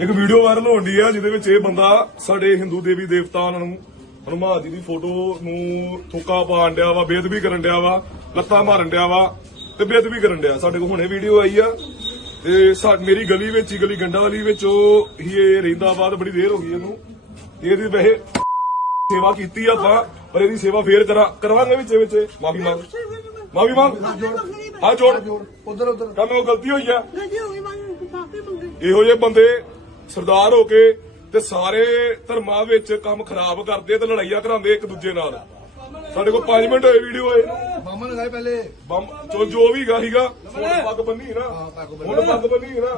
ਇੱਕ video viral ਹੋਣ ਦੀ ਆ ਜਿਹਦੇ ਵਿੱਚ ਇਹ ਬੰਦਾ ਸਾਡੇ ਹਿੰਦੂ ਦੇਵੀ ਦੇਵਤਾਂ ਨੂੰ ਹਨੂਮਾਨ ਜੀ ਦੀ ਫੋਟੋ ਨੂੰ ਥੁੱਕਾ ਪਾਣ ਡਿਆ ਵਾ ਬੇਦਬੀ ਕਰਨ ਡਿਆ ਵਾ ਲੱਤਾਂ ਮਾਰਨ ਡਿਆ ਵਾ ਤੇ ਬੇਦਬੀ ਕਰਨ ਡਿਆ। ਸਾਡੇ ਕੋਲ ਹੁਣੇ ਵੀਡੀਓ ਆਈ ਆ ਤੇ ਮੇਰੀ ਗਲੀ ਵਿੱਚ ਹੀ ਗਲੀ ਗੰਡਾ ਵਾਲੀ ਵਿੱਚ ਉਹ ਹੀ ਇਹ ਰਹਿੰਦਾ ਤੇ ਬੜੀ ਦੇਰ ਹੋ ਗਈ ਇਹਨੂੰ। ਇਹਦੀ ਵੈਸੇ ਸੇਵਾ ਕੀਤੀ ਆ ਆਪਾਂ ਪਰ ਇਹਦੀ ਸੇਵਾ ਫੇਰ ਕਰਾ ਕਰਵਾਂਗੇ ਵਿੱਚ ਵਿੱਚ। ਮਾਫੀ ਮੰਗ। ਮਾਫੀ ਮੰਗ। ਹਾਂ ਜੋੜ। ਉਧਰ ਉਧਰ। ਕੰਮ ਉਹ ਗਲਤੀ ਹੋਈ ਆ। ਹੋ ਗਈ ਮੰਗੇ ਇਹੋ ਜਿਹੇ ਬੰਦੇ ਸਰਦਾਰ ਹੋ ਕੇ ਤੇ ਸਾਰੇ ਧਰਮਾਂ ਵਿੱਚ ਕੰਮ ਖਰਾਬ ਕਰਦੇ ਤੇ ਲੜਾਈਆਂ ਕਰਾਉਂਦੇ ਇੱਕ ਦੂਜੇ ਨਾਲ। ਸਾਡੇ ਕੋਲ 5 ਮਿੰਟ ਹੋਏ ਵੀਡੀਓ ਹੋਏ ਮਾਮਾ ਲਗਾਏ ਪਹਿਲੇ। ਬੰਮ ਚੋ ਜੋ ਵੀ ਗਾ ਹੁਣ ਪੱਗ ਬੰਨੀ ਨਾ। ਹੁਣ ਪੱਗ ਬੰਨੀ ਨਾ।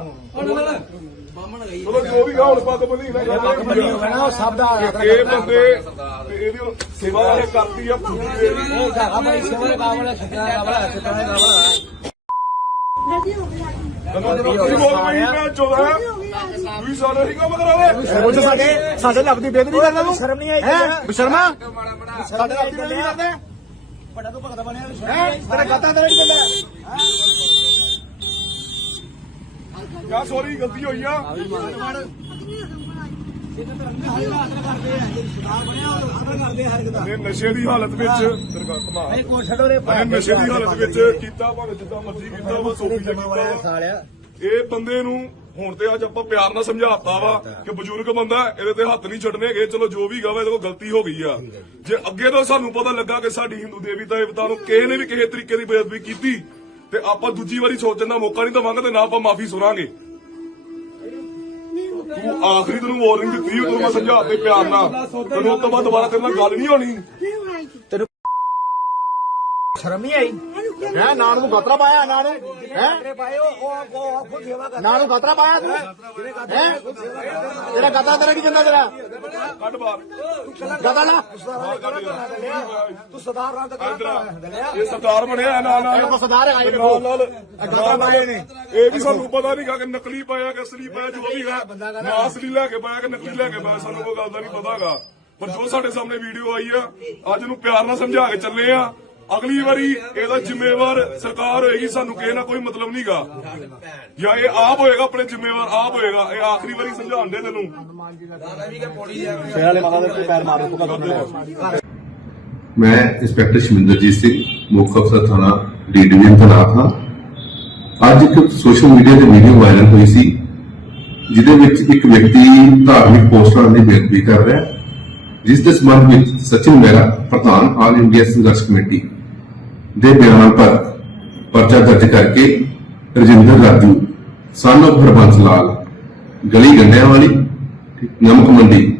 ਚਲੋ ਜੋ ਵੀ ਗਾ ਹੁਣ ਪੱਗ ਬੰਨੀ ਨਾ। ਨਾ ਸਭ ਦਾ ਇਹ ਬੰਦੇ ਤੇ ਇਹਦੀ ਸੇਵਾ ਕਰਦੀ ਆ ਪੂਰੀ। ਇਹਦੀ। ਹੈਗਾ ਭਾਈ ਕਾਬਲਾ ਛੱਡਣਾ ਕਾਬਲਾ ਛੱਡਣਾ ਗੱਡੀ ਹੋ ਗਈ ਤੁਸੀਂ ਬੋਲ ਪਈ ਮੈਂ ਚੋਦਾ ਤੁਸੀਂ ਸਾਡੇ ਹੀ ਕੰਮ ਕਰਾਵੇ ਉਹ ਸਾਡੇ ਸਾਡੇ ਲੱਭ ਦੀ ਬੇਦਬੀ ਕਰਨਾ ਨੂੰ ਸ਼ਰਮ ਨਹੀਂ ਆਈ? ਹੈ? ਬਸ਼ਰਮਾ ਸਾਡੇ ਲੱਭ ਦੀ ਬੇਦਬੀ ਕਰਦੇ ਵੱਡਾ ਤੂੰ ਭਗਤ ਬਣਿਆ ਹੈ? ਤੇਰਾ ਗਾਤਾ ਤੇਰਾ ਨਹੀਂ ਬੰਦਾ? ਕਿਆ ਸੋਰੀ ਗਲਤੀ ਹੋਈ ਆ। ਇਹ ਨਸ਼ੇ ਦੀ ਹਾਲਤ ਵਿੱਚ ਧਮਾ ਕੋਈ ਛੱਡੋ ਰੇ ਇਹ ਨਸ਼ੇ ਦੀ ਹਾਲਤ ਵਿੱਚ ਕੀਤਾ ਭਾਵੇਂ ਜਿੱਦਾਂ ਮਰਜ਼ੀ ਕੀਤਾ ਸੋਫੀ ਚ ਕੀਤਾ ਸਾਲਿਆ ਇਹ ਬੰਦੇ ਨੂੰ ਹੁਣ ਤੇ ਅੱਜ ਆਪਾਂ ਪਿਆਰ ਨਾਲ ਸਮਝਾਤਾ ਵਾ ਕਿ ਬਜ਼ੁਰਗ ਬੰਦਾ ਹੈ, ਇਹਦੇ ਤੇ ਹੱਥ ਨਹੀਂ ਛੱਡਣੇ ਹੈਗੇ। ਚਲੋ ਜੋ ਵੀ ਗਾਵੇ ਇਹਦੇ ਕੋਲ ਗਲਤੀ ਹੋ ਗਈ ਆ। ਜੇ ਅੱਗੇ ਤੋਂ ਸਾਨੂੰ ਪਤਾ ਲੱਗਾ ਕਿ ਸਾਡੀ ਹਿੰਦੂ ਦੇਵੀ ਦੇਵਤਾ ਨੂੰ ਕਿਸੇ ਨੇ ਵੀ ਕਿਸੇ ਤਰੀਕੇ ਦੀ ਬੇਇੱਜ਼ਤੀ ਕੀਤੀ ਤੇ ਆਪਾਂ ਦੂਜੀ ਵਾਰੀ ਸੋਚਣ ਦਾ ਮੌਕਾ ਨਹੀਂ ਦਵਾਂਗੇ ਤੇ ਨਾ ਆਪਾਂ ਮਾਫੀ ਸੁਣਾਂਗੇ। ਤੂੰ ਆਖਰੀ ਤੈਨੂੰ ਵਾਰਨਿੰਗ ਦਿੱਤੀ ਤੂੰ ਮੈਂ ਸਮਝਾ ਤੇ ਪਿਆਰ ਨਾਲ। ਤੈਨੂੰ ਉਸ ਤੋਂ ਬਾਅਦ ਦੁਬਾਰਾ ਤੇਰੇ ਨਾਲ ਗੱਲ ਨਹੀਂ ਹੋਣੀ। ਸ਼ਰਮ ਨਹੀਂ ਆਈ? ਹੈ ਨਾਨ ਨੂੰ ਗਾਤਰਾ ਪਾਇਆ ਹੈ? ਖੁਦ ਸੇਵਾ ਕਰ ਨਾਨ ਨੂੰ ਗਾਤਰਾ ਪਾਇਆ ਤੂੰ? ਹੈ? ਤੇਰਾ ਗਾਤਾ ਤੇਰਾ ਕੀ ਜਿੰਦਾ ਤੇਰਾ? ਕੱਢ ਬਾਹਰ ਗਾਤਾ ਨਾ। ਤੂੰ ਸਰਦਾਰ ਰਾਂ ਤੇ ਇਹ ਸਰਦਾਰ ਬਣਿਆ ਨਾ ਨਾ ਇਹ ਸਰਦਾਰ ਇਹ ਨਾਲ ਨਾਲ ਗਾਤਰਾ ਪਾਏ ਨੇ ਇਹ ਵੀ ਸਾਨੂੰ ਪਤਾ ਨਹੀਂਗਾ ਕਿ ਨਕਲੀ ਪਾਇਆ ਕਿ ਅਸਲੀ ਪਾਇਆ ਜੋ ਵੀ ਹੈ। ਨਾ ਅਸਲੀ ਲੈ ਕੇ ਪਾਇਆ ਕਿ ਨਕਲੀ ਲੈ ਕੇ ਪਾਇਆ ਸਾਨੂੰ ਕੋਈ ਗੱਲ ਦਾ ਨਹੀਂ ਪਤਾਗਾ ਪਰ ਜੋ ਸਾਡੇ ਸਾਹਮਣੇ ਵੀਡੀਓ ਆਈ ਆ ਅੱਜ ਨੂੰ ਪਿਆਰ ਨਾਲ ਸਮਝਾ ਕੇ ਚੱਲੇ ਆ। ਅਗਲੀ ਵਾਰੀ ਇਹਦਾ ਜ਼ਿੰਮੇਵਾਰ ਸਰਕਾਰ ਹੋਏਗੀ ਸਾਨੂੰ ਕਿਸੇ ਨਾਲ ਕੋਈ ਮਤਲਬ ਨਹੀਂਗਾ ਜਾਂ ਇਹ ਆਪ ਹੋਏਗਾ ਆਪਣੇ ਜ਼ਿੰਮੇਵਾਰ ਆਪ ਹੋਏਗਾ। ਇਹ ਆਖਰੀ ਵਾਰੀ ਸਮਝਾਉਣ ਦੇ ਤੈਨੂੰ ਮੈਂ ਇੰਸਪੈਕਟਰ ਸ਼ਮਿੰਦਰਜੀਤ ਸਿੰਘ ਮੁੱਖ ਅਫਸਰ ਥਾਣਾ ਡੀ ਡਿਵੀਜ਼ਨ ਤੈਨਾਤ ਹਾਂ। ਅੱਜ ਇੱਕ ਸੋਸ਼ਲ ਮੀਡੀਆ ਤੇ ਵੀਡੀਓ ਵਾਇਰਲ ਹੋਈ ਸੀ ਜਿਹਦੇ ਵਿੱਚ ਇੱਕ ਵਿਅਕਤੀ ਧਾਰਮਿਕ ਪੋਸਟਰਾਂ ਦੀ ਬੇਨਤੀ ਕਰ ਰਿਹਾ ਹੈ। ਜਿਸ ਦੇ ਸੰਬੰਧ ਵਿੱਚ ਸਚਿਨ ਮਹਿਰਾ ਪ੍ਰਧਾਨ ਆਲ ਇੰਡੀਆ ਸੰਘਰਸ਼ ਕਮੇਟੀ ਦੇ ਬਿਆਨ ਪਰ ਪਰਚਾ ਦਰਜ ਕਰਕੇ ਰਜਿੰਦਰ ਰਾਜੂ ਸਨ of ਹਰਬੰਸ ਲਾਲ, ਗਲੀ ਗੰਡਿਆਂ ਵਾਲੀ, ਨਮਕ ਮੰਡੀ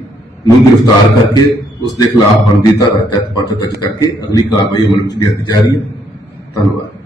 ਨੂੰ ਗ੍ਰਿਫਤਾਰ ਕਰਕੇ ਉਸ ਦੇ ਖਿਲਾਫ ਬਣਦੀ ਧਾਰਾ ਤਹਿਤ ਪਰਚਾ ਦਰਜ ਕਰਕੇ ਅਗਲੀ ਕਾਰਵਾਈ ਅਮਲ ਵਿੱਚ ਲਿਆਂਦੀ ਜਾ ਰਹੀ ਹੈ। ਧੰਨਵਾਦ।